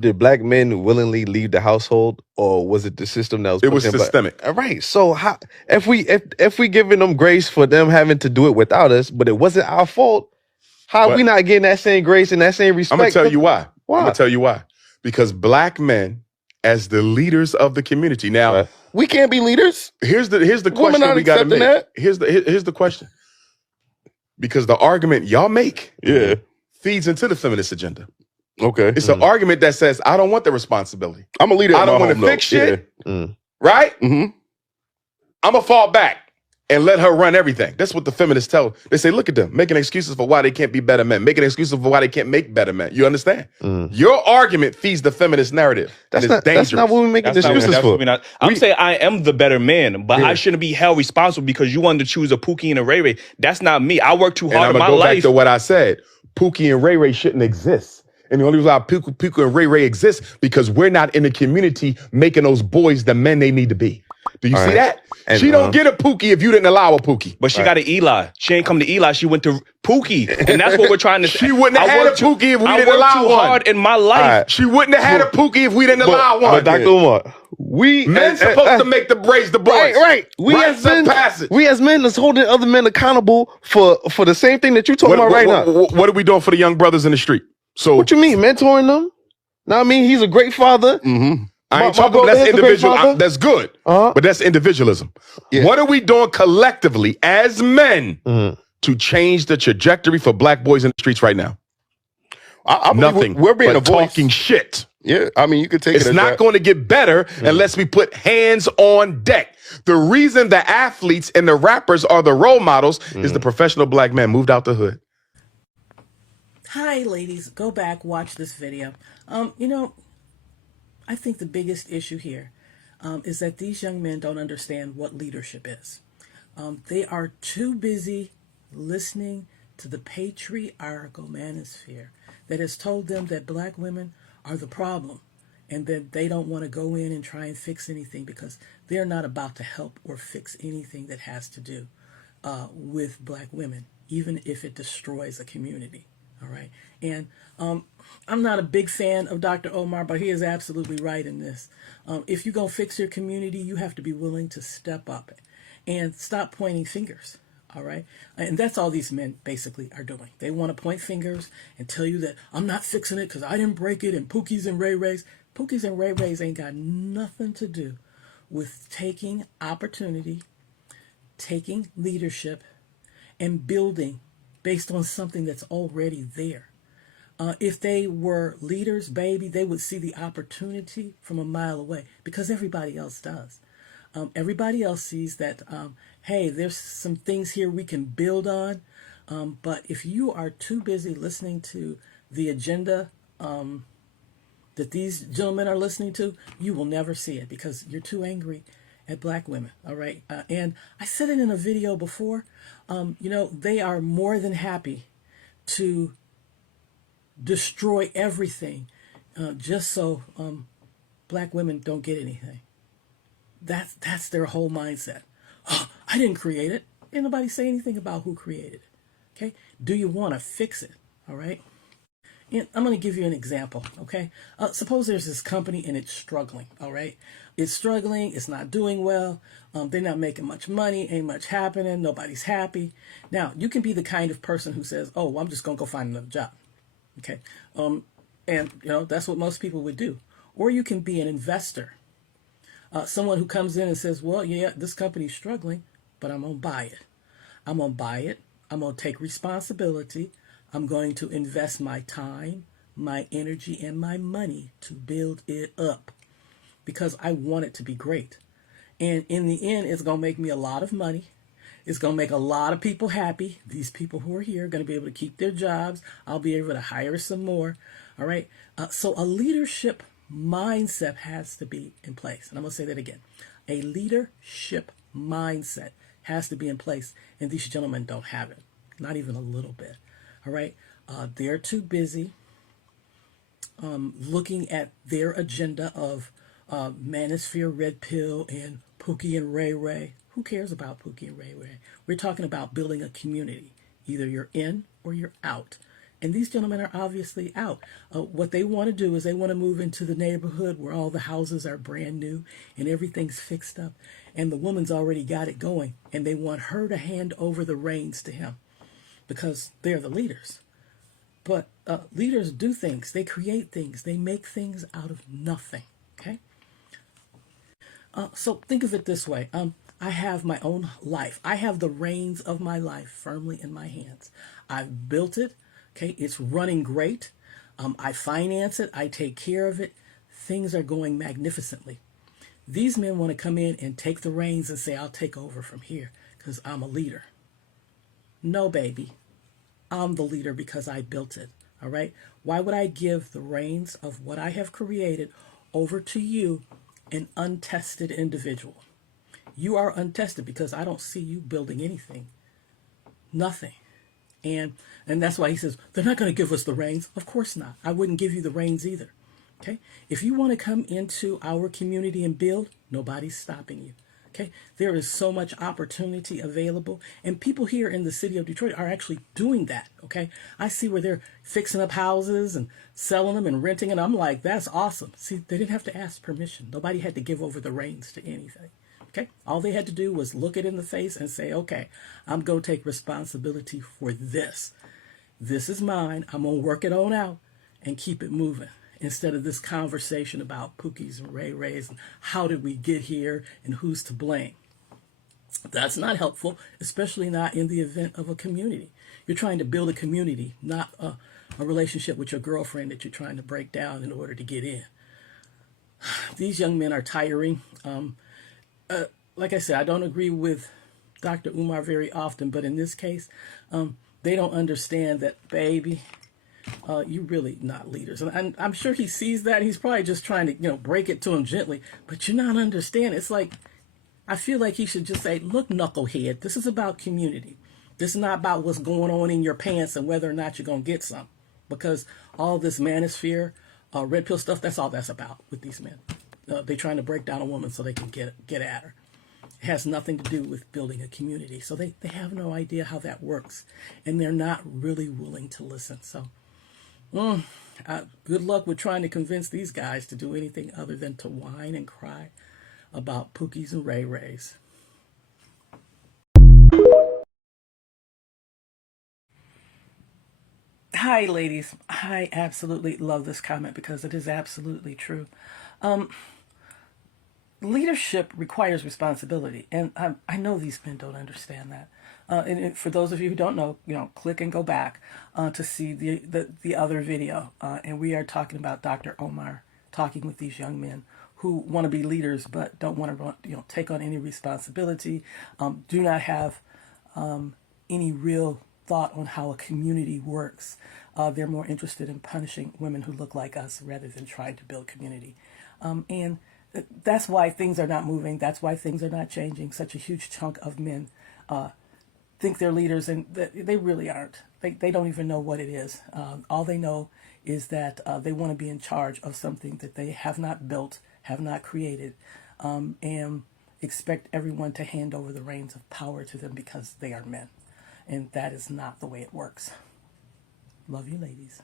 did black men willingly leave the household, or was it the system that was It putting was them back? systemic. All right. So how if we giving them grace for them having to do it without us, but it wasn't our fault, how are we But not getting that same grace and that same I'm gonna respect? tell you why. I'm Why? gonna tell you why. Because black men, as the leaders of the community, now Right. We can't be leaders. here's the Women question aren't we got to accepting make. that. Here's the question. Because the argument y'all make Yeah. feeds into the feminist agenda. Okay. It's an argument that says, I don't want the responsibility. I'm a leader. I in don't my want to home, fix though. shit. Yeah. Right? Mm-hmm. I'm going to fall back and let her run everything. That's what the feminists tell. They say, look at them, making excuses for why they can't be better men, making excuses for why they can't make better men. You understand? Your argument feeds the feminist narrative. That's and it's not dangerous. that's not what we're making excuses for. I'm saying I am the better man, but I shouldn't be held responsible because you wanted to choose a Pookie and a Ray Ray. That's not me. I worked too And hard I'm in my going to go back life. to what I said. Pookie and Ray Ray shouldn't exist. And the only reason why Pookie and Ray Ray exist because we're not in the community making those boys the men they need to be. Do you see that? And, she don't get a Pookie if you didn't allow a Pookie. But she got an Eli. She ain't come to Eli. She went to Pookie. And that's what we're trying to say. She wouldn't have had a Pookie if we didn't allow one. I worked too hard in my life. She wouldn't have had a Pookie if we didn't allow one. But Dr. Umar, men supposed to make raise the boys. Right. We as men is holding other men accountable for the same thing that you're talking about right now. What are we doing for the young brothers in the street? So what you mean, mentoring them? Now I mean he's a great father. I ain't talking about that's individual. That's good. But that's individualism. Yeah. What are we doing collectively as men to change the trajectory for black boys in the streets right now? I Nothing. We're being a voice. Talking shit. Yeah, I mean, you could take it's it. It's not going to get better unless we put hands on deck. The reason the athletes and the rappers are the role models is the professional black man moved out the hood. Hi, ladies. Go back, watch this video. I think the biggest issue here is that these young men don't understand what leadership is. They are too busy listening to the patriarchal manosphere that has told them that black women are the problem and that they don't want to go in and try and fix anything because they're not about to help or fix anything that has to do with black women, even if it destroys a community. All right. And I'm not a big fan of Dr. Umar, but he is absolutely right in this. If you're going to fix your community, you have to be willing to step up and stop pointing fingers. All right. And that's all these men basically are doing. They want to point fingers and tell you that I'm not fixing it because I didn't break it and Pookies and Ray Rays. Pookies and Ray Rays ain't got nothing to do with taking opportunity, taking leadership, and building based on something that's already there. If they were leaders, baby, they would see the opportunity from a mile away because everybody else does. Everybody else sees that, hey, there's some things here we can build on. But if you are too busy listening to the agenda that these gentlemen are listening to, you will never see it because you're too angry at black women. All right. And I said it in a video before, they are more than happy to destroy everything just so black women don't get anything. That's their whole mindset. Oh, I didn't create it. Ain't nobody say anything about who created it. Okay? Do you want to fix it? All right? And I'm going to give you an example, okay? Suppose there's this company and it's struggling, all right? It's struggling, it's not doing well, they're not making much money, ain't much happening, nobody's happy. Now, you can be the kind of person who says, oh, well, I'm just going to go find another job, okay? And, that's what most people would do. Or you can be an investor, someone who comes in and says, well, yeah, this company's struggling, but I'm going to buy it. I'm going to buy it. I'm going to take responsibility. I'm going to invest my time, my energy, and my money to build it up because I want it to be great. And in the end, it's going to make me a lot of money. It's going to make a lot of people happy. These people who are here are going to be able to keep their jobs. I'll be able to hire some more. All right. So a leadership mindset has to be in place. And I'm going to say that again. A leadership mindset has to be in place. And these gentlemen don't have it. Not even a little bit. All right. They're too busy looking at their agenda of Manosphere, Redpill, and Pookie and Ray Ray. Who cares about Pookie and Ray Ray? We're talking about building a community. Either you're in or you're out. And these gentlemen are obviously out. What they want to do is they want to move into the neighborhood where all the houses are brand new and everything's fixed up. And the woman's already got it going. And they want her to hand over the reins to him because they're the leaders. But leaders do things. They create things. They make things out of nothing. Okay? So think of it this way. I have my own life. I have the reins of my life firmly in my hands. I've built it. Okay, it's running great. I finance it. I take care of it. Things are going magnificently. These men want to come in and take the reins and say, I'll take over from here because I'm a leader. No, baby. I'm the leader because I built it. All right? Why would I give the reins of what I have created over to you, an untested individual? You are untested because I don't see you building anything. Nothing. And that's why he says, they're not going to give us the reins. Of course not. I wouldn't give you the reins either. Okay? If you want to come into our community and build, nobody's stopping you. Okay? There is so much opportunity available. And people here in the city of Detroit are actually doing that. Okay? I see where they're fixing up houses and selling them and renting. And I'm like, that's awesome. See, they didn't have to ask permission. Nobody had to give over the reins to anything. Okay? All they had to do was look it in the face and say, okay, I'm going to take responsibility for this. This is mine. I'm going to work it on out and keep it moving. Instead of this conversation about Pookies and Ray Rays and how did we get here and who's to blame. That's not helpful, especially not in the event of a community. You're trying to build a community, not a relationship with your girlfriend that you're trying to break down in order to get in. These young men are tiring. Like I said, I don't agree with Dr. Umar very often, but in this case, they don't understand that, baby, you're really not leaders. And I'm sure he sees that. He's probably just trying to, break it to him gently, but you're not understanding. It's like, I feel like he should just say, look, knucklehead, this is about community. This is not about what's going on in your pants and whether or not you're going to get some, because all this Manosphere, red pill stuff, that's all that's about with these men. They're trying to break down a woman so they can get at her. It has nothing to do with building a community. So they have no idea how that works. And they're not really willing to listen. So good luck with trying to convince these guys to do anything other than to whine and cry about Pookies and Ray Rays. Hi, ladies. I absolutely love this comment because it is absolutely true. Leadership requires responsibility, and I know these men don't understand that. And for those of you who don't know, click and go back to see the other video. And we are talking about Dr. Umar talking with these young men who want to be leaders but don't want to take on any responsibility, do not have any real thought on how a community works. They're more interested in punishing women who look like us rather than trying to build community. And that's why things are not moving. That's why things are not changing. Such a huge chunk of men think they're leaders, and they really aren't. They don't even know what it is. All they know is that they want to be in charge of something that they have not built, have not created, and expect everyone to hand over the reins of power to them because they are men. And that is not the way it works. Love you, ladies.